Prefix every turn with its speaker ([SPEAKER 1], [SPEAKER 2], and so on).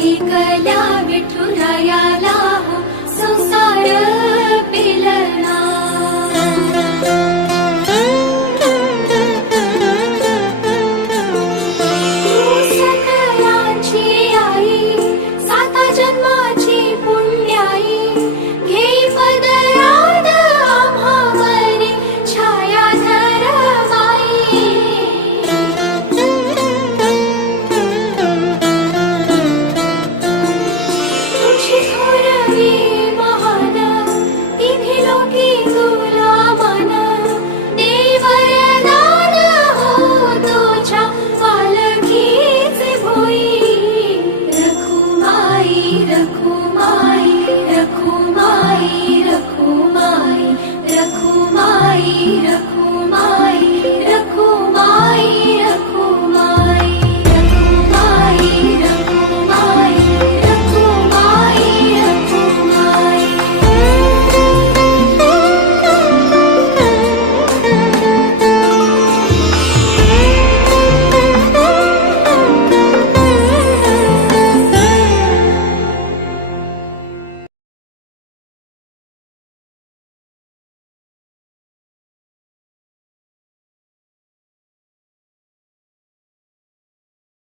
[SPEAKER 1] एकल्या विठुरायाला हो, संसार पेलना. सकलांची आई